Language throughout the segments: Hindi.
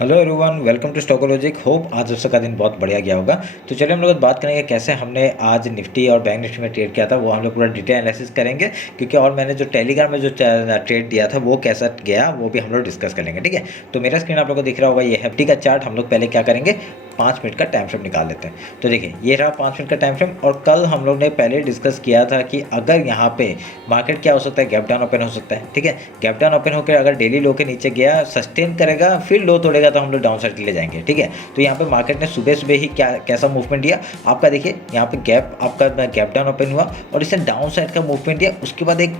Hello everyone, welcome to Stockologic. Hope आज आपका दिन बहुत बढ़िया गया होगा। तो चलिए हम लोग बात करेंगे कैसे हमने आज निफ्टी और बैंक निफ्टी में ट्रेड किया था, वो हम लोग पूरा डिटेल एनालिसिस करेंगे। क्योंकि और मैंने जो टेलीग्राम में जो ट्रेड दिया था वो कैसा गया वो भी हम लोग डिस्कस कर लेंगे। ठीक है, तो मेरा स्क्रीन आप लोग को दिख रहा होगा, ये निफ्टी का चार्ट। हम लोग पहले क्या करेंगे, 5 मिनट का टाइम फ्रेम निकाल लेते हैं। तो देखिए ये रहा 5 मिनट का टाइम फ्रेम। और कल हम लोग ने पहले डिस्कस किया था कि अगर यहाँ पे मार्केट क्या हो सकता है, गैप डाउन ओपन हो सकता है। ठीक है, गैप डाउन ओपन होकर अगर डेली लो के नीचे गया, सस्टेन करेगा, फिर लो तोड़ेगा तो हम लोग डाउन साइड के लिए जाएंगे। ठीक है, तो यहाँ पे मार्केट ने सुबह सुबह ही क्या कैसा मूवमेंट दिया आपका, देखिए यहाँ पे गैप डाउन ओपन हुआ और इसने डाउन साइड का मूवमेंट दिया। उसके बाद एक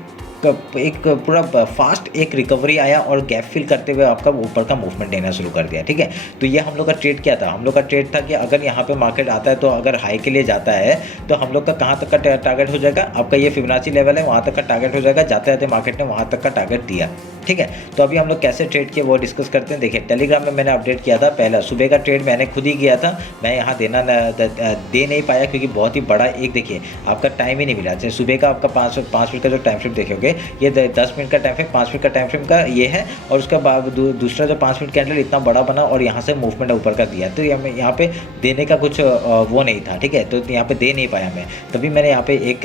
पूरा फास्ट एक रिकवरी आया और गैप फिल करते हुए आपका ऊपर का मूवमेंट देना शुरू कर दिया। ठीक है, तो ये हम लोग का ट्रेड क्या था, हम लोग का ट्रेड था कि अगर यहाँ पे मार्केट आता है तो अगर हाई के लिए जाता है तो हम लोग का कहाँ तक का टारगेट हो जाएगा, आपका ये फिबोनाची लेवल है वहाँ तक का टारगेट हो जाएगा। जाते जाते मार्केट ने वहाँ तक का टारगेट दिया। ठीक है, तो अभी हम लोग कैसे ट्रेड किए वो डिस्कस करते हैं। देखिए टेलीग्राम में मैंने अपडेट किया था, पहला सुबह का ट्रेड मैंने खुद ही किया था। मैं यहाँ दे नहीं पाया क्योंकि बहुत ही बड़ा एक देखिए आपका टाइम ही नहीं मिला। जैसे सुबह का आपका 5 मिनट का जो टाइम फ्रेम देखोगे, ये 10 मिनट का टाइम फ्रेम, 5 मिनट का टाइम फ्रेम का ये है। और उसका बाद दूसरा जो 5 मिनट कैंडल इतना बड़ा बना और यहाँ से मूवमेंट ऊपर का दिया, तो यहाँ पे देने का कुछ वो नहीं था। ठीक है, तो यहाँ पे दे नहीं पाया मैं। तभी मैंने यहाँ पे एक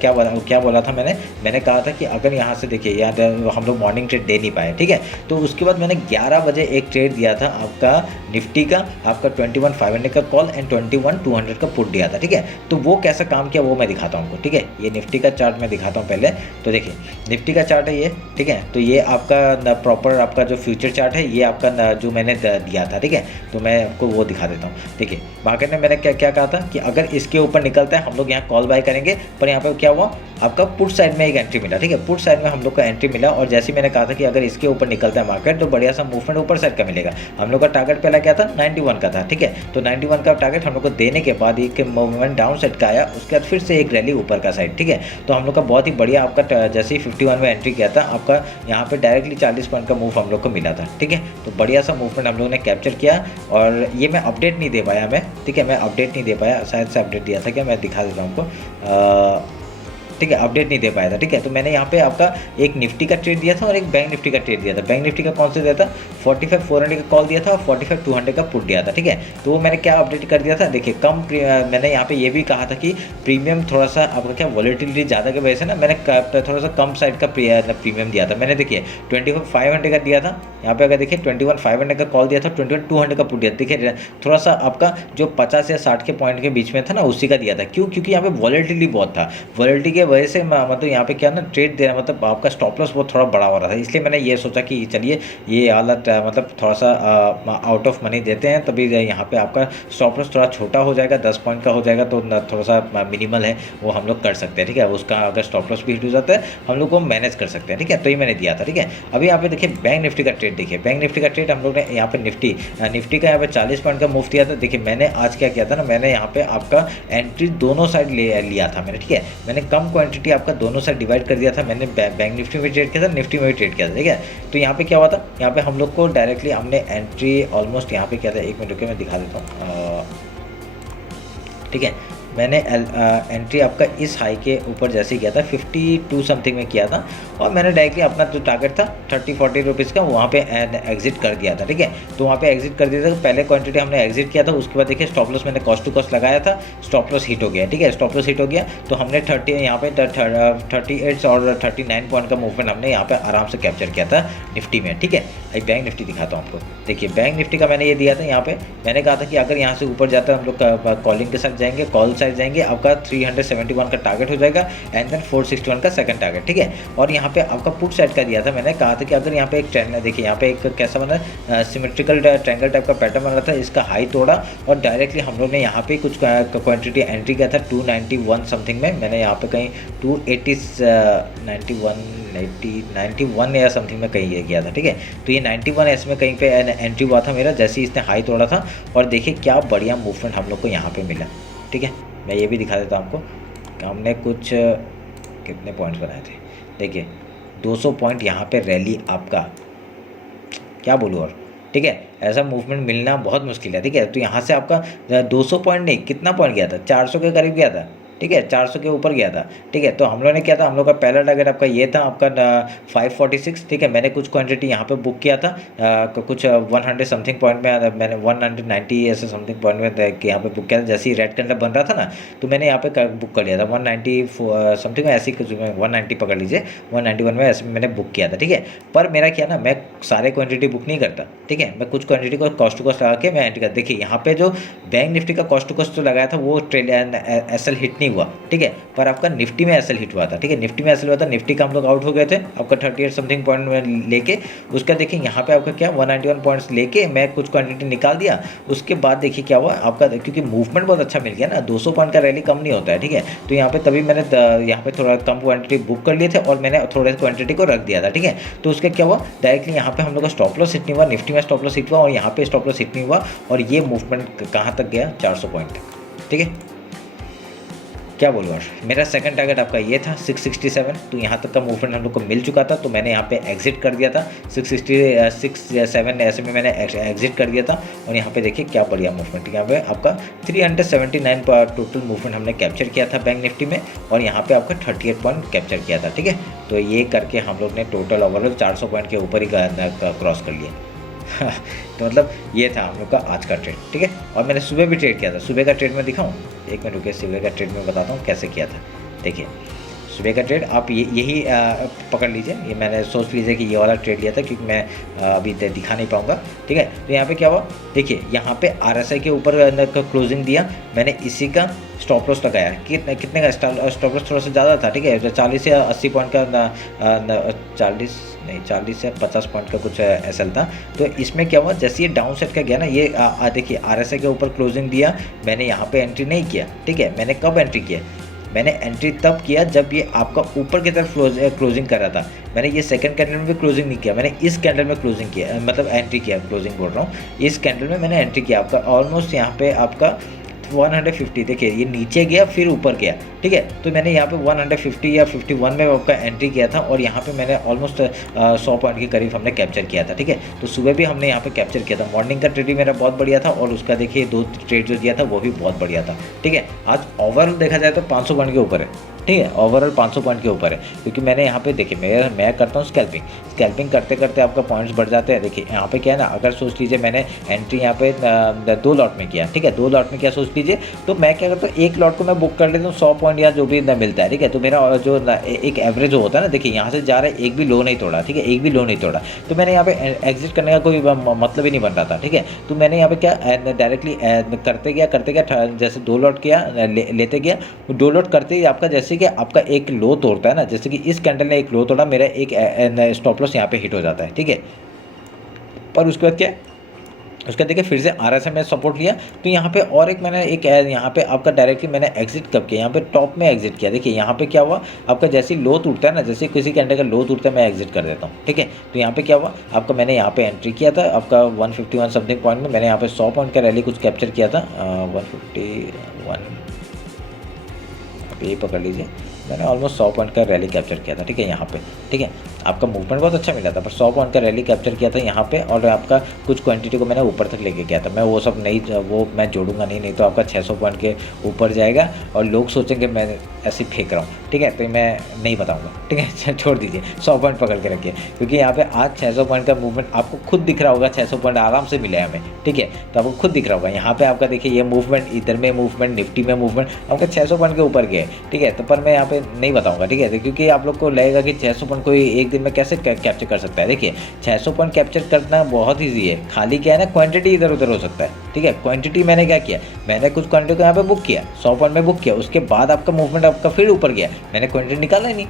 क्या बोला था, मैंने कहा था कि अगर यहाँ से देखिए यहाँ हम लोग मॉर्निंग ट्रेड दे नहीं पाए। ठीक है, तो उसके बाद मैंने 11 बजे एक ट्रेड दिया था आपका निफ्टी का, आपका 21,500 का कॉल एंड 21,200 का पुट दिया था। ठीक है, तो वो कैसा काम किया वो मैं दिखाता हूँ आपको। ठीक है, ये निफ्टी का चार्ट मैं दिखाता हूँ पहले। तो देखिए निफ्टी का चार्ट है ये। ठीक है, तो ये आपका प्रॉपर आपका जो फ्यूचर चार्ट है, ये आपका जो मैंने दिया था। ठीक है, तो मैं आपको वो दिखा देता हूँ। देखिए मार्केट ने मैंने क्या कहा था कि अगर इसके ऊपर निकलता है हम लोग यहाँ कॉल बाय करेंगे, पर यहाँ पे क्या हुआ, आपका पुट साइड में एक एंट्री मिला। ठीक है, पुट साइड में हम लोग का एंट्री मिला और जैसे मैंने कहा था कि अगर इसके ऊपर निकलता है मार्केट तो बढ़िया सा मूवमेंट ऊपर साइड का मिलेगा। हम लोग का टारगेट पहला क्या था, 91 का था। ठीक है, तो 91 का टारगेट हम लोग को देने के बाद एक मूवमेंट डाउन साइड का आया, उसके बाद फिर से एक रैली ऊपर का साइड। ठीक है, तो हम लोग का बहुत ही बढ़िया आपका जैसे ही 51 में एंट्री किया था, आपका यहाँ पे डायरेक्टली 40 पॉइंट का मूव हम लोग को मिला था। ठीक है, तो बढ़िया सा मूवमेंट हम लोग ने कैप्चर किया। और ये मैं अपडेट नहीं दे पाया मैं, ठीक है, मैं अपडेट नहीं दे पाया, शायद से अपडेट दिया था क्या, मैं दिखा देता हूँ आपको। ठीक है, अपडेट नहीं दे पाया था। ठीक है, तो मैंने यहाँ पे आपका एक निफ्टी का ट्रेड दिया था और एक बैंक निफ्टी का ट्रेड दिया था। बैंक निफ्टी का कौन सा दिया था, 45,400 का कॉल दिया था और 45,200 का पुट दिया था। ठीक है, तो वो मैंने क्या अपडेट कर दिया था, देखिए मैंने यहाँ पे ये भी कहा था कि प्रीमियम थोड़ा सा आपका क्या वॉलेटिलिटी ज़्यादा की वजह से ना मैंने थोड़ा सा कम साइड का प्रीमियम दिया था। मैंने देखिए 25,500 का दिया था, यहाँ पे अगर देखिए 21,500 का कॉल दिया था, 21,200 का पुट दिया था। देखिए थोड़ा सा आपका जो 50 या 60 के पॉइंट के बीच में था ना, उसी का दिया था। क्यों, क्योंकि यहाँ पे वॉलेटिलिटी बहुत था। वॉलेटिलिटी के वजह से मतलब यहाँ पे क्या ना ट्रेड देना, मतलब आपका स्टॉप लॉस बहुत थोड़ा बड़ा हो रहा था। इसलिए मैंने ये सोचा कि चलिए ये हालत मतलब थोड़ा सा आउट ऑफ मनी देते हैं, तभी यहाँ पे आपका स्टॉप लॉस थोड़ा छोटा हो जाएगा, 10 पॉइंट का हो जाएगा, तो थोड़ा सा मिनिमल है वो हम लोग कर सकते हैं। ठीक है, उसका अगर स्टॉप लॉस भी हिट हो जाता है हम लोग को मैनेज कर सकते हैं। ठीक है, तो ये मैंने दिया था। ठीक है, अभी यहाँ पे देखिए बैंक निफ्टी का ट्रेड, देखिए बैंक निफ्टी का ट्रेड हम लोग ने यहाँ पे निफ्टी का यहाँ पे 40 पॉइंट का मूव दिया था। देखिए मैंने आज क्या किया था ना, मैंने यहाँ पे आपका एंट्री दोनों साइड लिया था मैंने। ठीक है, मैंने कम क्वांटिटी आपका दोनों साइड डिवाइड कर दिया था। मैंने बैंक निफ्टी में ट्रेड किया था, निफ्टी में भी ट्रेड किया था। ठीक है, तो यहाँ पे क्या हुआ था, यहाँ पे हम लोग को डायरेक्टली हमने एंट्री ऑलमोस्ट यहाँ पे किया था, 1 मिनट रुके मैं दिखा देता हूँ। ठीक है, मैंने एंट्री आपका इस हाई के ऊपर जैसे ही किया था 52 समथिंग में किया था और मैंने डायरेक्टली अपना जो टारगेट था 30-40 रुपीज़ का वहाँ पे एग्जिट कर दिया था। ठीक है, तो वहाँ पे एग्जिट कर दिया था, पहले क्वांटिटी हमने एग्जिट किया था। उसके बाद देखिए स्टॉप लॉस मैंने कॉस्ट टू कॉस्ट लगाया था, स्टॉप लॉस हिट हो गया। ठीक है, स्टॉप लॉस हिट हो गया तो हमने 30 यहाँ पे 38 और 39 पॉइंट का मूवमेंट हमने यहाँ पे आराम से कैप्चर किया था निफ्टी में। ठीक है, अभी बैंक निफ्टी दिखाता हूँ आपको। देखिए बैंक निफ्टी का मैंने ये दिया था, यहाँ पे मैंने कहा था कि अगर यहाँ से ऊपर जाता है हम लोग कॉलिंग के साथ जाएंगे, कॉल साइड जाएंगे, आपका 371 का टारगेट हो जाएगा एंड देन 461 का सेकंड टारगेट। ठीक है, और यहाँ पे आपका पुट साइड का दिया था, मैंने कहा था कि अगर यहाँ पे एक ट्रेंड देखिए, यहाँ पे एक कैसा बना सिमेट्रिकल ट्रायंगल टाइप का पैटर्न बना था, इसका हाई तोड़ा और डायरेक्टली हम लोग ने यहाँ पे कुछ क्वांटिटी एंट्री किया था 291 समथिंग में। मैंने यहाँ पे कहीं 91 या समथिंग में कहीं ये किया था। ठीक है, तो ये 91 में कहीं पे एंट्री हुआ था मेरा, जैसे ही इसने हाई तोड़ा था और देखिए क्या बढ़िया मूवमेंट हम लोग को यहाँ पे मिला। ठीक है, मैं ये भी दिखा देता हूँ आपको कि हमने कुछ कितने पॉइंट्स बनाए थे। देखिए 200 पॉइंट यहाँ पे रैली आपका, क्या बोलूँ और। ठीक है, ऐसा मूवमेंट मिलना बहुत मुश्किल है। ठीक है, तो यहाँ से आपका 200 पॉइंट नहीं, कितना पॉइंट गया था, 400 के करीब गया था। ठीक है, 400 के ऊपर गया था। ठीक है, तो हम लोगों ने क्या था, हम लोग का पहला टारगेट आपका ये था आपका 546। ठीक है, मैंने कुछ क्वांटिटी यहाँ पे बुक किया था कुछ 100 समथिंग पॉइंट में, मैंने 190 ऐसे समथिंग पॉइंट में यहाँ पे बुक किया था। जैसे ही रेड कैंडल बन रहा था ना, तो मैंने यहाँ पे बुक कर लिया था 190 समथिंग में, ऐसी कुछ 190 पकड़ लीजिए, 191 में ऐसे मैंने बुक किया था। ठीक है, पर मेरा क्या ना, मैं सारे क्वांटिटी बुक नहीं करता। ठीक है, मैं कुछ क्वांटिटी को कॉस्ट टू कॉस्ट लगा के मैं एंट्री कर, देखिए यहाँ पे जो बैंक निफ्टी का कॉस्ट टू कॉस्ट जो लगाया था वो एसएल हिट नहीं हुआ। ठीक है, पर आपका निफ्टी में एसएल हिट हुआ था। ठीक है, निफ्टी में एसएल हुआ था, निफ्टी का हम लोग आउट हो गए थे आपका 38 समथिंग पॉइंट में लेके। उसका देखिए यहाँ पे आपका क्या 191 पॉइंट्स लेके मैं कुछ क्वांटिटी निकाल दिया। उसके बाद देखिए क्या हुआ आपका, क्योंकि मूवमेंट बहुत अच्छा मिल गया ना, 200 पॉइंट का रैली कम नहीं होता है। ठीक है, तो यहाँ पे तभी मैंने यहाँ पे थोड़ा कम क्वांटिटी बुक कर लिए थे और मैंने थोड़े क्वांटिटी को रख दिया था। ठीक है, तो उसका क्या हुआ, डायरेक्टली यहाँ पे हम लोग का स्टॉप लॉस हिट नहीं हुआ, निफ्टी में स्टॉप लॉस हिट हुआ और यहाँ पे स्टॉप लॉस हिट नहीं हुआ, और ये मूवमेंट कहाँ तक गया, 400 पॉइंट तक। ठीक है, क्या बोलूँ और मेरा सेकंड टारगेट आपका ये था 667, तो यहाँ तक का मूवमेंट हम लोग को मिल चुका था, तो मैंने यहाँ पे एग्जिट कर दिया था 667 ऐसे में मैंने एग्जिट कर दिया था। और यहाँ पे देखिए क्या बढ़िया मूवमेंट, यहाँ पे आपका 379 टोटल मूवमेंट हमने कैप्चर किया था बैंक निफ्टी में, और यहाँ पे आपका 38 पॉइंट कैप्चर किया था। ठीक है, तो ये करके हम लोग ने टोटल ओवरऑल 400 पॉइंट के ऊपर ही क्रॉस कर लिया। तो मतलब ये था हम लोग का आज का ट्रेड। ठीक है, और मैंने सुबह भी ट्रेड किया था, सुबह का ट्रेड में दिखाऊं, एक मिनट रुकिए, सुबह का ट्रेड में बताता हूँ कैसे किया था। देखिए सुबह का ट्रेड आप यही पकड़ लीजिए, ये मैंने सोच लीजिए कि ये वाला ट्रेड लिया था, क्योंकि मैं अभी दिखा नहीं पाऊँगा। ठीक है, तो यहाँ पे क्या हुआ, देखिए यहाँ पे RSI के ऊपर क्लोजिंग दिया, मैंने इसी का स्टॉप लॉस लगाया। कितने का स्टॉप लॉस थोड़ा सा ज़्यादा था। ठीक है, 40 या 80 पॉइंट का 40 से 50 पॉइंट का कुछ एसएल था। तो इसमें क्या हुआ, जैसे ये डाउन साइड का गया ना, ये देखिए RSI के ऊपर क्लोजिंग दिया, मैंने यहाँ पे एंट्री नहीं किया। ठीक है, मैंने कब एंट्री किया, मैंने एंट्री तब किया जब ये आपका ऊपर की तरफ क्लोजिंग कर रहा था। मैंने ये सेकंड कैंडल में भी क्लोजिंग नहीं किया, मैंने इस कैंडल में क्लोजिंग किया, मतलब एंट्री किया, क्लोजिंग बोल रहा हूँ, इस कैंडल में मैंने एंट्री किया आपका ऑलमोस्ट यहाँ पे आपका 150। देखिए ये नीचे गया फिर ऊपर गया। ठीक है, तो मैंने यहाँ पे 150 या 51 में आपका एंट्री किया था, और यहाँ पे मैंने ऑलमोस्ट 100 पॉइंट के करीब हमने कैप्चर किया था। ठीक है, तो सुबह भी हमने यहाँ पे कैप्चर किया था। मॉर्निंग का ट्रेड भी मेरा बहुत बढ़िया था, और उसका देखिए 2 ट्रेड जो दिया था वो भी बहुत बढ़िया था। ठीक है, आज ओवरऑल देखा जाए तो 500 पॉइंट के ऊपर है। ठीक है, ओवरऑल 500 पॉइंट के ऊपर है, क्योंकि मैंने यहाँ पे देखिए मैं करता हूँ स्कैल्पिंग करते करते आपका पॉइंट्स बढ़ जाते हैं। देखिए यहाँ पे क्या है ना, अगर सोच लीजिए मैंने एंट्री यहाँ पे 2 लॉट में किया। ठीक है, 2 लॉट में क्या सोच लीजिए, तो मैं क्या करता हूँ, एक लॉट को मैं बुक कर लेता हूँ 100 पॉइंट या जो भी मिलता है। ठीक है, तो मेरा जो एक एवरेज जो होता है ना, देखिए यहाँ से जा रहा है, एक भी लो नहीं तोड़ा। ठीक है, एक भी लो नहीं तोड़ा, तो मैंने यहाँ पे एग्जिट करने का कोई मतलब ही नहीं बन रहा था। ठीक है, तो मैंने यहाँ पे क्या डायरेक्टली करते गया, जैसे 2 लॉट किया, लेते गया, 2 लॉट करते ही आपका जैसे कि आपका एक लो तोड़ता है ना, जैसे कि इस कैंडल ने एक लो तोड़ा, मेरा एक स्टॉप लॉस यहाँ पे हिट हो जाता है। ठीक है, पर उसके बाद क्या, उसका देखिए फिर से RSI में सपोर्ट लिया, तो यहाँ पे और एक मैंने एक यहाँ पे आपका डायरेक्टली मैंने एग्जिट कब किया, यहाँ पे टॉप में एग्जिट किया। देखिए यहाँ पे क्या हुआ, आपका जैसे लो टूटता है ना, जैसे किसी कैंडल का लो टूटता है, मैं एग्जिट कर देता हूँ। ठीक है, तो यहाँ पे क्या हुआ आपका, मैंने यहाँ पे एंट्री किया था आपका 151 समथिंग पॉइंट में, मैंने यहाँ पे 100 पॉइंट का रैली कुछ कैप्चर किया था 151, ये पकड़ लीजिए, मैंने ऑलमोस्ट 100 पॉइंट का रैली कैप्चर किया था। ठीक है, यहाँ पे ठीक है, आपका मूवमेंट बहुत अच्छा मिला था, पर 100 पॉइंट का रैली कैप्चर किया था यहाँ पे, और आपका कुछ क्वांटिटी को मैंने ऊपर तक लेके गया था। मैं वो सब नहीं, वो मैं जोड़ूंगा नहीं तो आपका 600 पॉइंट के ऊपर जाएगा और लोग सोचेंगे मैं ऐसे फेंक रहा हूँ। ठीक है, तो मैं नहीं बताऊँगा। ठीक है, छोड़ दीजिए, 100 पॉइंट पकड़ के रखिए, क्योंकि यहाँ पे आज 600 पॉइंट का मूवमेंट आपको खुद दिख रहा होगा, 600 पॉइंट आराम से मिला है हमें। ठीक है, तो आपको खुद दिख रहा होगा यहाँ पे आपका, देखिए ये मूवमेंट, इधर में मूवमेंट, निफ्टी में मूवमेंट आपका 600 पॉइंट के ऊपर गया है। ठीक है, तो पर मैं यहाँ पे नहीं बताऊँगा। ठीक है, क्योंकि आप लोग को लगेगा कि 600 पॉइंट कोई एक दिन में कैसे कैप्चर कर सकता है। देखिए 600 पॉइंट कैप्चर करना बहुत ईजी है, खाली क्या है ना, क्वांटिटी इधर उधर हो सकता है। ठीक है, क्वांटिटी मैंने क्या किया, मैंने कुछ क्वांटिटी को यहाँ पे बुक किया, 100 पॉइंट में बुक किया, उसके बाद आपका मूवमेंट आपका फिर ऊपर गया, मैंने क्वांटिटी निकाला ही नहीं,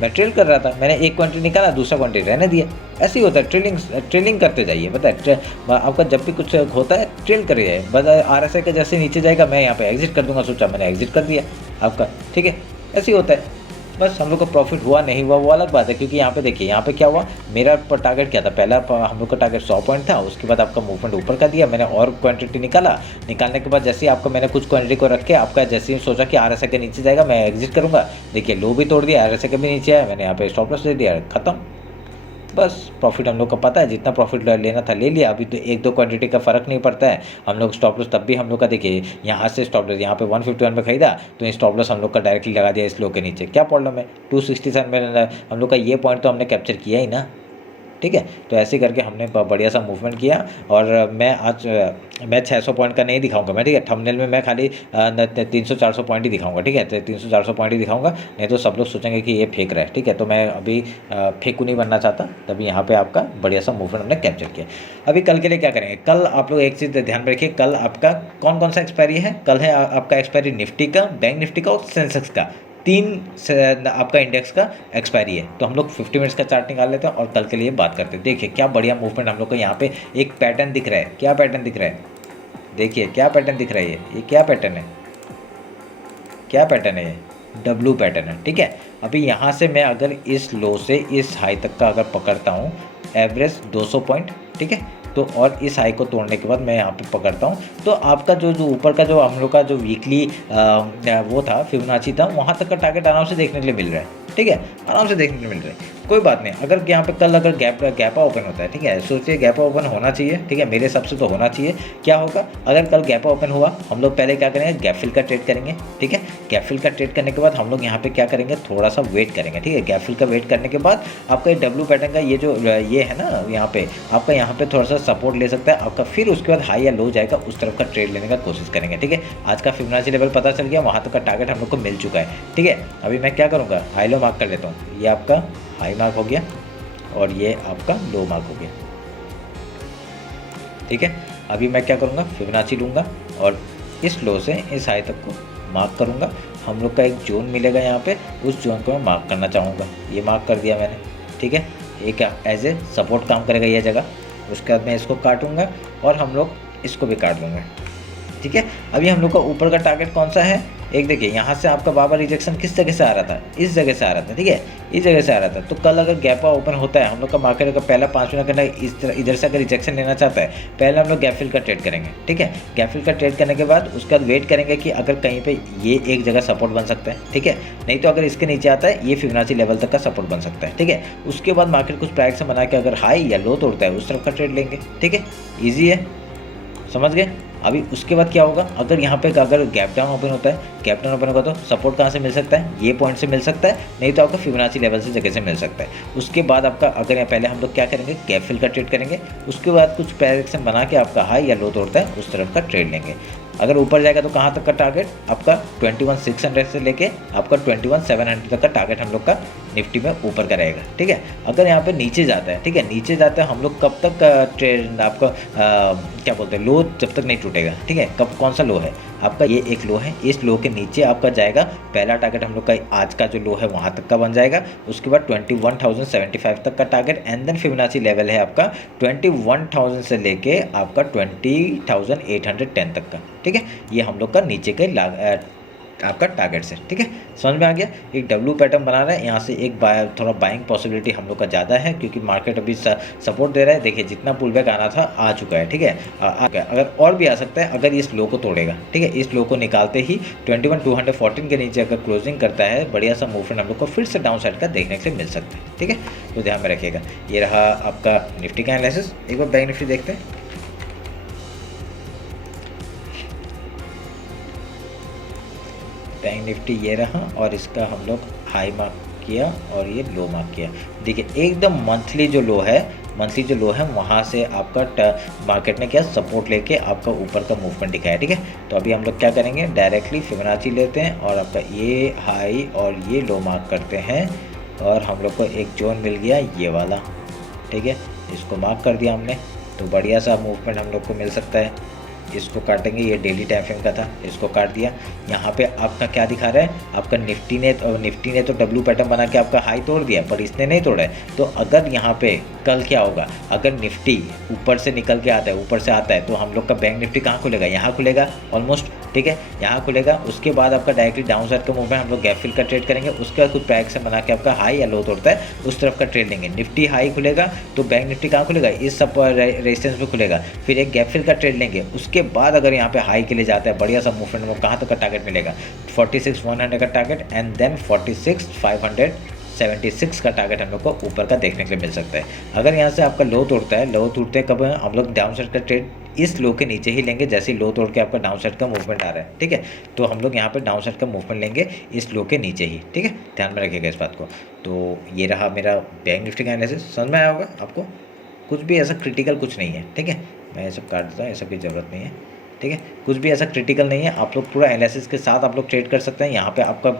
मैं ट्रेल कर रहा था, मैंने एक क्वांटिटी निकाला, दूसरा क्वांटिटी रहने दिया। ऐसे ही होता है, ट्रेलिंग करते जाइए। पता है आपका जब भी कुछ होता है ट्रेल करिए जाइए, बस RSI का जैसे नीचे जाएगा मैं यहाँ पे एग्जिट कर दूंगा, सोचा मैंने एग्जिट कर दिया आपका। ठीक है, ऐसे ही होता है, बस हम लोग का प्रॉफिट हुआ नहीं हुआ वो अलग बात है, क्योंकि यहाँ पे देखिए यहाँ पे क्या हुआ, मेरा टारगेट क्या था, पहला हम लोग का टारगेट 100 पॉइंट था, उसके बाद आपका मूवमेंट ऊपर का दिया, मैंने और क्वांटिटी निकालने के बाद जैसे ही आपका मैंने कुछ क्वांटिटी को रख के आपका जैसे ही सोचा कि RSI के नीचे जाएगा मैं एग्जिट करूँगा, देखिए लो भी तोड़ दिया, RSI के भी नीचे आया, मैंने यहाँ पे स्टॉप लॉस दे दिया, खत्म। बस प्रॉफिट हम लोग का पता है, जितना प्रॉफिट लेना था ले लिया। अभी तो एक दो क्वांटिटी का फ़र्क नहीं पड़ता है। हम लोग स्टॉप लॉस तब भी हम लोग का देखिए यहाँ से स्टॉप लॉस यहाँ पे 151 में खरीदा तो स्टॉप लॉस हम लोग का डायरेक्टली लगा दिया इस लो के नीचे। क्या प्रॉब्लम है, 267 में हम लोग का ये पॉइंट तो हमने कैप्चर किया ही ना, ठीक है। तो ऐसे करके हमने बढ़िया सा मूवमेंट किया। और मैं 600 पॉइंट का नहीं दिखाऊंगा मैं, ठीक है। थंबनेल में मैं खाली 300-400 पॉइंट ही दिखाऊंगा, ठीक है। तो 300-400 पॉइंट ही दिखाऊंगा, नहीं तो सब लोग सोचेंगे कि ये फेक रहा है, ठीक है। तो मैं अभी फेकू नहीं बनना चाहता, तभी यहाँ पे आपका बढ़िया सा मूवमेंट हमने कैप्चर किया। अभी कल के लिए क्या करेंगे, कल आप लोग एक चीज़ ध्यान में रखिए, कल आपका कौन कौन सा एक्सपायरी है। कल है आपका एक्सपायरी निफ्टी का, बैंक निफ्टी का और सेंसेक्स का, 3 आपका इंडेक्स का एक्सपायरी है। तो हम लोग 50 मिनट्स का चार्ट निकाल लेते हैं और कल के लिए बात करते हैं। देखिए क्या बढ़िया मूवमेंट हम लोग को यहाँ पे एक पैटर्न दिख रहा है। क्या पैटर्न दिख रहा है, देखिए क्या पैटर्न दिख रहा है, ये क्या पैटर्न है, क्या पैटर्न है, ये डब्लू पैटर्न है, ठीक है। अभी यहाँ से मैं अगर इस लो से इस हाई तक का अगर पकड़ता हूँ एवरेज 200 पॉइंट, ठीक है। तो और इस हाई को तोड़ने के बाद मैं यहाँ पे पकड़ता हूँ तो आपका जो ऊपर का जो हम लोग का जो वीकली वो था फिबोनाची था, वहाँ तक का टारगेट आराम से देखने के लिए मिल रहा है, ठीक है। आराम से देखने के लिए मिल रहा है, कोई बात नहीं। अगर यहाँ पे कल अगर गैपा ओपन होता है, ठीक है, सोचिए गैपा ओपन होना चाहिए, ठीक है, मेरे हिसाब से तो होना चाहिए। क्या होगा अगर कल गैपा ओपन हुआ, हम लोग पहले क्या करेंगे, गैप फिल का ट्रेड करेंगे, ठीक है। गैप फिल का ट्रेड करने के बाद हम लोग यहाँ पे क्या करेंगे, थोड़ा सा वेट करेंगे, ठीक है। गैप फिल का वेट करने के बाद आपका डब्लू पैटर्न का ये जो ये है ना, यहाँ पे आपका यहाँ पे थोड़ा सा सपोर्ट ले सकता है आपका, फिर उसके बाद हाई या लो जाएगा, उस तरफ का ट्रेड लेने का कोशिश करेंगे, ठीक है। आज का फिबोनाची लेवल पता चल गया, वहाँ तक का टारगेट हम लोग को मिल चुका है, ठीक है। अभी मैं क्या करूँगा, हाई लो मार्क कर लेता हूँ। ये आपका हाई मार्क हो गया और ये आपका लो मार्क हो गया, ठीक है। अभी मैं क्या करूँगा, फिबोनाची लूँगा और इस लो से इस हाई तक को मार्क करूँगा। हम लोग का एक जोन मिलेगा यहाँ पे, उस जोन को मैं मार्क करना चाहूँगा। ये मार्क कर दिया मैंने, ठीक है। एक एज ए सपोर्ट काम करेगा ये जगह। उसके बाद मैं इसको काटूँगा और हम लोग इसको भी काट दूँगा, ठीक है। अभी हम लोग का ऊपर का टारगेट कौन सा है, एक देखिए यहाँ से आपका बाबा रिजेक्शन किस जगह से आ रहा था, इस जगह से आ रहा था, ठीक है, इस जगह से आ रहा था। तो कल अगर गैप ओपन होता है, हम लोग का मार्केट का पहला 5 मिनट करना इस तरह इधर से अगर रिजेक्शन लेना चाहता है, पहले हम लोग गैप फिल का ट्रेड करेंगे, ठीक है। गैप फिल का ट्रेड करने के बाद उसके बाद वेट करेंगे कि अगर कहीं पे ये एक जगह सपोर्ट बन सकता है, ठीक है। नहीं तो अगर इसके नीचे आता है, ये फिबोनाची लेवल तक का सपोर्ट बन सकता है, ठीक है। उसके बाद मार्केट कुछ प्राइस बना के अगर हाई या लो तोड़ता है, उस तरफ का ट्रेड लेंगे, ठीक है। ईजी है, समझ गए। अभी उसके बाद क्या होगा, अगर यहाँ पे अगर गैप डाउन ओपन होता है, गैप डाउन ओपन होगा तो सपोर्ट कहाँ से मिल सकता है, ये पॉइंट से मिल सकता है, नहीं तो आपको फिबोनाची लेवल से जगह से मिल सकता है। उसके बाद आपका अगर यहाँ पहले हम लोग क्या करेंगे, गैप फिल का ट्रेड करेंगे। उसके बाद कुछ डायरेक्शन बना के आपका हाई या लो तोड़ता है, उस तरफ का ट्रेड लेंगे। अगर ऊपर जाएगा तो कहाँ तक का टारगेट आपका 21,600 से लेके आपका 21,700 तक का टारगेट हम लोग का निफ्टी में ऊपर का रहेगा, ठीक है। अगर यहाँ पे नीचे जाता है, ठीक है, नीचे जाता है हम लोग कब तक ट्रेड आपका क्या बोलते हैं, लो जब तक नहीं टूटेगा, ठीक है। कब कौन सा लो है आपका, ये एक लो है, इस लो के नीचे आपका जाएगा पहला टारगेट हम लोग का आज का जो लो है वहाँ तक का बन जाएगा। उसके बाद 21,075 तक का target and then Fibonacci level है आपका 21,000 से लेके आपका 20,810 तक का, ठीक है। ये हम लोग का नीचे के आपका टारगेट से, ठीक है। समझ में आ गया। एक डब्लू पैटर्न बना रहा है, यहाँ से एक थोड़ा बाइंग पॉसिबिलिटी हम लोग का ज़्यादा है, क्योंकि मार्केट अभी सपोर्ट दे रहा है। देखिए जितना पुल बैक आना था आ चुका है, ठीक है। आ गया, अगर और भी आ सकता है अगर इस लो को तोड़ेगा, ठीक है। इस लो को निकालते ही 21,214 के नीचे अगर क्लोजिंग करता है, बढ़िया सा मूवमेंट हम लोग को फिर से डाउन साइड का देखने के लिए मिल सकता है, ठीक है। तो ध्यान में रखिएगा। ये रहा आपका निफ्टी का एनालिसिस। एक बार बैंक निफ्टी देखते हैं। बैंक निफ्टी ये रहा और इसका हम लोग हाई मार्क किया और ये लो मार्क किया। देखिए एकदम मंथली जो लो है वहाँ से आपका मार्केट ने क्या सपोर्ट लेके आपका ऊपर का मूवमेंट दिखाया, ठीक है। तो अभी हम लोग क्या करेंगे, डायरेक्टली फिबोनाची लेते हैं और आपका ये हाई और ये लो मार्क करते हैं और हम लोग को एक जोन मिल गया ये वाला, ठीक है। इसको मार्क कर दिया हमने, तो बढ़िया सा मूवमेंट हम लोग को मिल सकता है। इसको काटेंगे, ये डेली टाइम फ्रेम का था, इसको काट दिया। यहाँ पे आपका क्या दिखा रहा है, आपका निफ्टी ने तो डब्लू पैटर्न बना के आपका हाई तोड़ दिया, पर इसने नहीं तोड़ा है। तो अगर यहाँ पे कल क्या होगा, अगर निफ्टी ऊपर से निकल के आता है, ऊपर से आता है, तो हम लोग का बैंक निफ्टी कहाँ खुलेगा, यहाँ खुलेगा ऑलमोस्ट, ठीक है, यहाँ खुलेगा। उसके बाद आपका डायरेक्टली डाउन साइड का मूवमेंट हम लोग गैप फिल का ट्रेड करेंगे। उसके बाद कुछ प्राइस बना के आपका हाई या लो तोड़ता है, उस तरफ का ट्रेड लेंगे। निफ्टी हाई खुलेगा तो बैंक निफ्टी कहाँ खुलेगा, इस सब रेजिस्टेंस पे खुलेगा, फिर एक गैप फिल का ट्रेड लेंगे। उसके बाद अगर यहाँ पे हाई के लिए जाता है, बढ़िया सा मूवमेंट में कहाँ तक का टारगेट मिलेगा, 46,100 का टारगेट एंड देन 46,500 76 का टारगेट हम लोग को ऊपर का देखने के लिए मिल सकता है। अगर यहाँ से आपका लो तोड़ता है, लो टूटते कब हम लोग डाउन साइड का ट्रेड इस लो के नीचे ही लेंगे, जैसे लो तोड़ के आपका डाउन साइड का मूवमेंट आ रहा है, ठीक है, तो हम लोग यहाँ पे डाउन साइड का मूवमेंट लेंगे इस लो के नीचे ही, ठीक है, ध्यान में रखिएगा इस बात को। तो ये रहा मेरा बैंक निफ्टी का एनालिसिस, समझ में आया होगा आपको, कुछ भी ऐसा क्रिटिकल कुछ नहीं है, ठीक है, मैं ये सब काट देता हूँ, ये सब की ज़रूरत नहीं है, ठीक है, कुछ भी ऐसा क्रिटिकल नहीं है, आप लोग पूरा एनालिसिस के साथ आप लोग ट्रेड कर सकते हैं। यहाँ पे आपका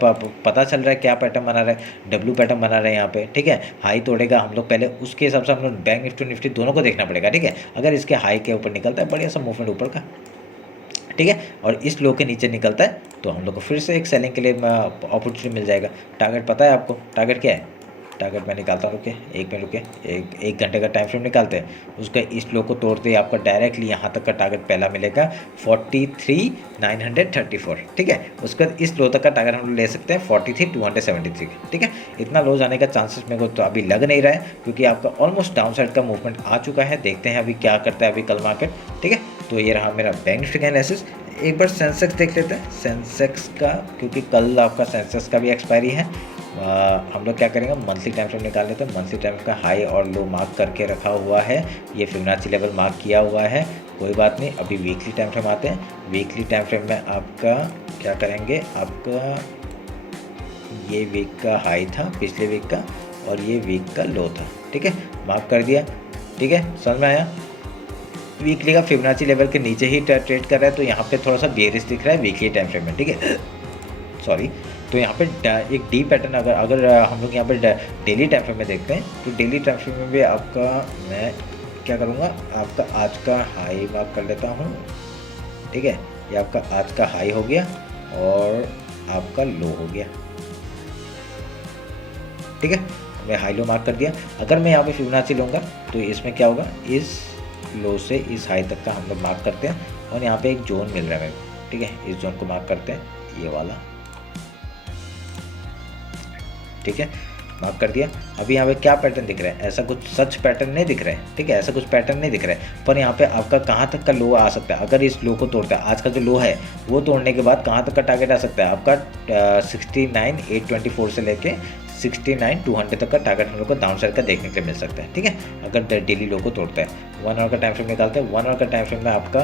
पता चल रहा है क्या पैटर्न बना रहा है, डब्ल्यू पैटर्न बना रहा है यहाँ पे, ठीक है, हाई तोड़ेगा हम लोग पहले, उसके हिसाब से हम लोग बैंक निफ्टी दोनों को देखना पड़ेगा, ठीक है। अगर इसके हाई के ऊपर निकलता है बढ़िया सा मूवमेंट ऊपर का, ठीक है, और इस लो के नीचे निकलता है तो हम लोग को फिर से एक सेलिंग के लिए अपॉर्चुनिटी मिल जाएगा। टारगेट पता है आपको, टारगेट क्या है, टारगेट मैं निकालता हूँ, रुके एक मिनट, रुके एक घंटे का टाइम फ्रेम निकालते हैं, उसका इस लो को तोड़ते ही आपका डायरेक्टली यहाँ तक का टारगेट पहला मिलेगा 43,934, ठीक है। उसके बाद इस लो तक का टारगेट हम लोग ले सकते हैं 43,273, ठीक है। इतना लो जाने का चांसेस मेरे को तो अभी लग नहीं रहा है, क्योंकि आपका ऑलमोस्ट डाउन साइड का मूवमेंट आ चुका है। देखते हैं अभी क्या करता है अभी कल मार्केट, ठीक है। तो ये रहा मेरा बैंक निफ्टी का एनालिसिस। एक बार सेंसेक्स देख लेते हैं, सेंसेक्स का, क्योंकि कल आपका सेंसेक्स का भी एक्सपायरी है। हम लोग क्या करेंगे, मंथली टाइम फ्रेम निकाल लेते हैं। मंथली टाइम का हाई और लो मार्क करके रखा हुआ है, ये फिबोनाची लेवल मार्क किया हुआ है, कोई बात नहीं। अभी वीकली टाइम फ्रेम आते हैं। वीकली टाइम फ्रेम में आपका क्या करेंगे, आपका ये वीक का हाई था पिछले वीक का, और ये वीक का लो था, ठीक है, मार्क कर दिया, ठीक है, समझ में आया। वीकली का फिबोनाची लेवल के नीचे ही ट्रेड कर रहा है, तो यहाँ पे थोड़ा सा बेयरिश दिख रहा है वीकली टाइम फ्रेम में, ठीक है, सॉरी। तो यहाँ पे एक डी पैटर्न अगर हम लोग यहाँ पे डेली टाइम फ्रेम में देखते हैं, तो डेली टाइम फ्रेम में भी आपका मैं क्या करूँगा, आपका आज का हाई मार्क कर लेता हूँ, ठीक है, ये आपका आज का हाई हो गया और आपका लो हो गया, ठीक है, मैं हाई लो मार्क कर दिया। अगर मैं यहाँ पे फिबोनाची लूँगा तो इसमें क्या होगा, इस लो से इस हाई तक का हम लोग मार्क करते हैं, और यहाँ पे एक जोन मिल रहा है मेरे को, ठीक है, इस जोन को मार्क करते हैं, ये वाला, ठीक है, मार्क कर दिया। अभी यहाँ पे क्या पैटर्न दिख रहा है, ऐसा कुछ सच पैटर्न नहीं दिख रहा है, ठीक है, ऐसा कुछ पैटर्न नहीं दिख रहा है, पर यहाँ पे आपका कहाँ तक का लो आ सकता है। अगर इस लो को तोड़ता है, आज का जो लो है वो तोड़ने के बाद कहाँ तक का टारगेट आ सकता है आपका 69,824 से लेके 69,200 तक का टारगेट हम लोग को डाउन साइड का देखने के लिए मिल सकता है, ठीक है, अगर डेली लो को तोड़ता है। 1 आवर का टाइम फ्रेम निकालते हैं। 1 आवर का टाइम फ्रेम में आपका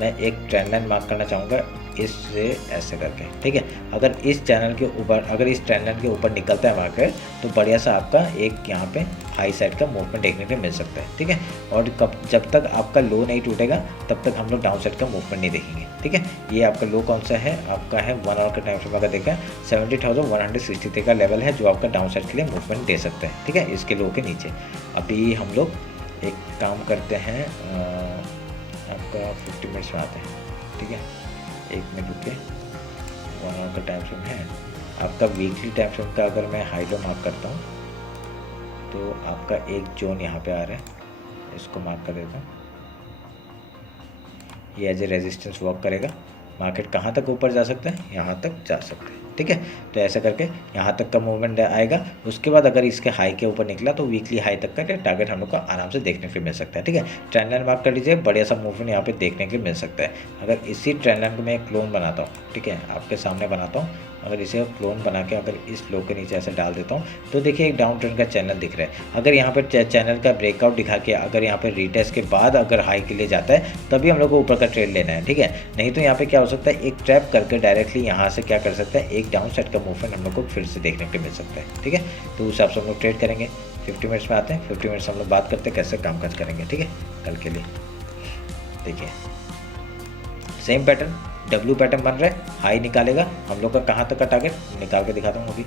मैं एक ट्रेंड लाइन मार्क करना चाहूँगा, इससे ऐसे करके, ठीक है। अगर इस चैनल के ऊपर, अगर इस ट्रेंड लाइन के ऊपर निकलता है मार्केट, तो बढ़िया सा आपका एक यहाँ पे हाई साइड का मूवमेंट देखने के लिए मिल सकता है, ठीक है। और जब तक आपका लो नहीं टूटेगा तब तक हम लोग डाउन साइड का मूवमेंट नहीं देखेंगे, ठीक है। ये आपका लो कौन सा है, आपका है 1 आवर का टाइम फ्रेम अगर देखा 70,163 का लेवल है, जो आपका डाउन साइड के लिए मूवमेंट दे सकता है, ठीक है, इसके लो के नीचे। अभी हम लोग एक काम करते हैं, आपका 50 मिनट्स में आते हैं, ठीक है, एक मिनट रुके। 1 आवर का टाइम फ्रेम है आपका। वीकली टाइम फ्रेम का अगर मैं हाई लो मार्क करता हूँ तो आपका एक जोन यहाँ पे आ रहा है, इसको मार्क कर देता हूँ, ये एज ए रेजिस्टेंस वर्क करेगा। मार्केट कहाँ तक ऊपर जा सकता है, यहाँ तक जा सकता है, ठीक है। तो ऐसा करके यहाँ तक का मूवमेंट आएगा। उसके बाद अगर इसके हाई के ऊपर निकला तो वीकली हाई तक का टारगेट हम लोग को आराम से देखने के लिए मिल सकता है, ठीक है। ट्रेंड लाइन मार्क कर लीजिए, बढ़िया सा मूवमेंट यहाँ पे देखने के लिए मिल सकता है। अगर इसी ट्रेंड लाइन को मैं एक क्लोन बनाता हूँ, ठीक है, आपके सामने बनाता हूँ, अगर इसे क्लोन बना के अगर इस लो के नीचे ऐसे डाल देता हूँ, तो देखिए एक डाउन ट्रेंड का चैनल दिख रहा है। अगर यहाँ पे चैनल का ब्रेकआउट दिखा के अगर यहाँ पे रिटेस्ट के बाद अगर हाई के लिए जाता है, तभी हम लोग को ऊपर का ट्रेड लेना है, ठीक है। नहीं तो यहाँ पे क्या हो सकता है, एक ट्रैप करके डायरेक्टली यहाँ से क्या कर सकता है, एक डाउन साइड का मूवमेंट हम लोग को फिर से देखने के लिए मिल सकता है, ठीक है। तो उस हिसाब से हम लोग ट्रेड करेंगे। 50 मिनट्स में आते हैं। 50 मिनट्स हम लोग बात करते हैं कैसे काम काज करेंगे, ठीक है, कल के लिए। देखिए सेम पैटर्न, डब्ल्यू पैटर्न बन रहा है, हाई निकालेगा हम लोग का, कहाँ तक का टारगेट निकाल के दिखाता हूँ अभी,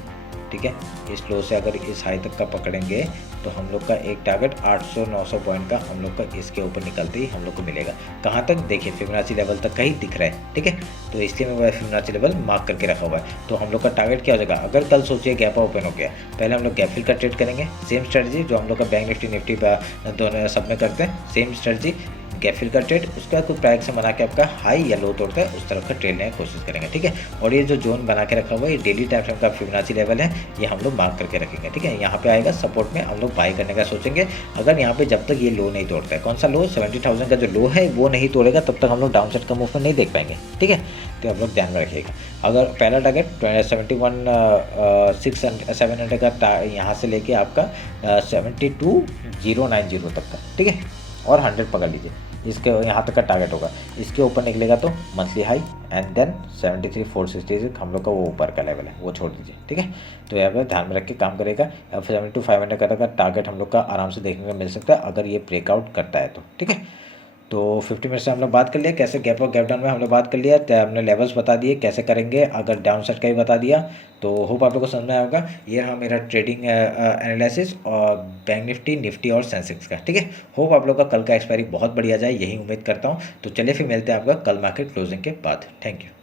ठीक है। इस लो से अगर इस हाई तक का पकड़ेंगे तो हम लोग का एक टारगेट 800-900 पॉइंट का हम लोग का इसके ऊपर निकलते ही हम लोग को मिलेगा। कहाँ तक, देखिए फिबोनाची लेवल तक का ही दिख रहा है, ठीक है। तो इसलिए मैं फिबोनाची लेवल मार्क करके रखा हुआ है। तो हम लोग का टारगेट क्या हो जाएगा, अगर कल सोचिए गैप ओपन हो गया, पहले हम लोग गैप फिल का ट्रेड करेंगे। सेम स्ट्रेटजी जो हम लोग का बैंक निफ्टी दोनों सब में करते हैं, सेम स्ट्रेटजी। गैप फिल का ट्रेड, उसके बाद कोई प्राइस से बना के आपका हाई या लो तोड़ता है उस तरफ का ट्रेड लेने की कोशिश करेंगे, ठीक है। और ये जो जोन बना के रखा हुआ है ये डेली टाइम फ्रेम का फिबोनाची लेवल है, ये हम लोग मार्क करके रखेंगे, ठीक है। यहाँ पे आएगा सपोर्ट में हम लोग बाई करने का सोचेंगे। अगर यहाँ पे जब तक ये लो नहीं तोड़ता है, कौन सा लो, 70,000 का जो लो है वो नहीं तोड़ेगा, तब तक हम लोग डाउन साइड का मूवमेंट नहीं देख पाएंगे, ठीक है। तो आप लोग ध्यान में रखिएगा। अगर पहला टारगेट 71,700 का यहाँ से लेके आपका 72,090 तक का, ठीक है। और 100 पकड़ लीजिए, इसके यहाँ तक का टारगेट होगा। इसके ऊपर निकलेगा तो मंथली हाई एंड देन 73,466 हम लोग का वो ऊपर का लेवल है, वो छोड़ दीजिए, ठीक है। तो यहाँ पर ध्यान में रख के काम करेगा। 72,500 का टारगेट हम लोग का आराम से देखने को मिल सकता है अगर ये ब्रेकआउट करता है तो, ठीक है। तो 50 मिनट से हम लोग बात कर लिया, कैसे गैप और गैप डाउन में हम लोग बात कर लिया, हमने लेवल्स बता दिए कैसे करेंगे, अगर डाउन साइड का भी बता दिया। तो होप आप लोग को समझ में आया होगा। ये रहा मेरा ट्रेडिंग एनालिसिस और बैंक निफ्टी, निफ्टी और सेंसेक्स का, ठीक है। होप आप लोग का कल का एक्सपायरी बहुत बढ़िया जाए, यही उम्मीद करता हूँ। तो चलिए फिर मिलते हैं आपका कल मार्केट क्लोजिंग के बाद। Thank you.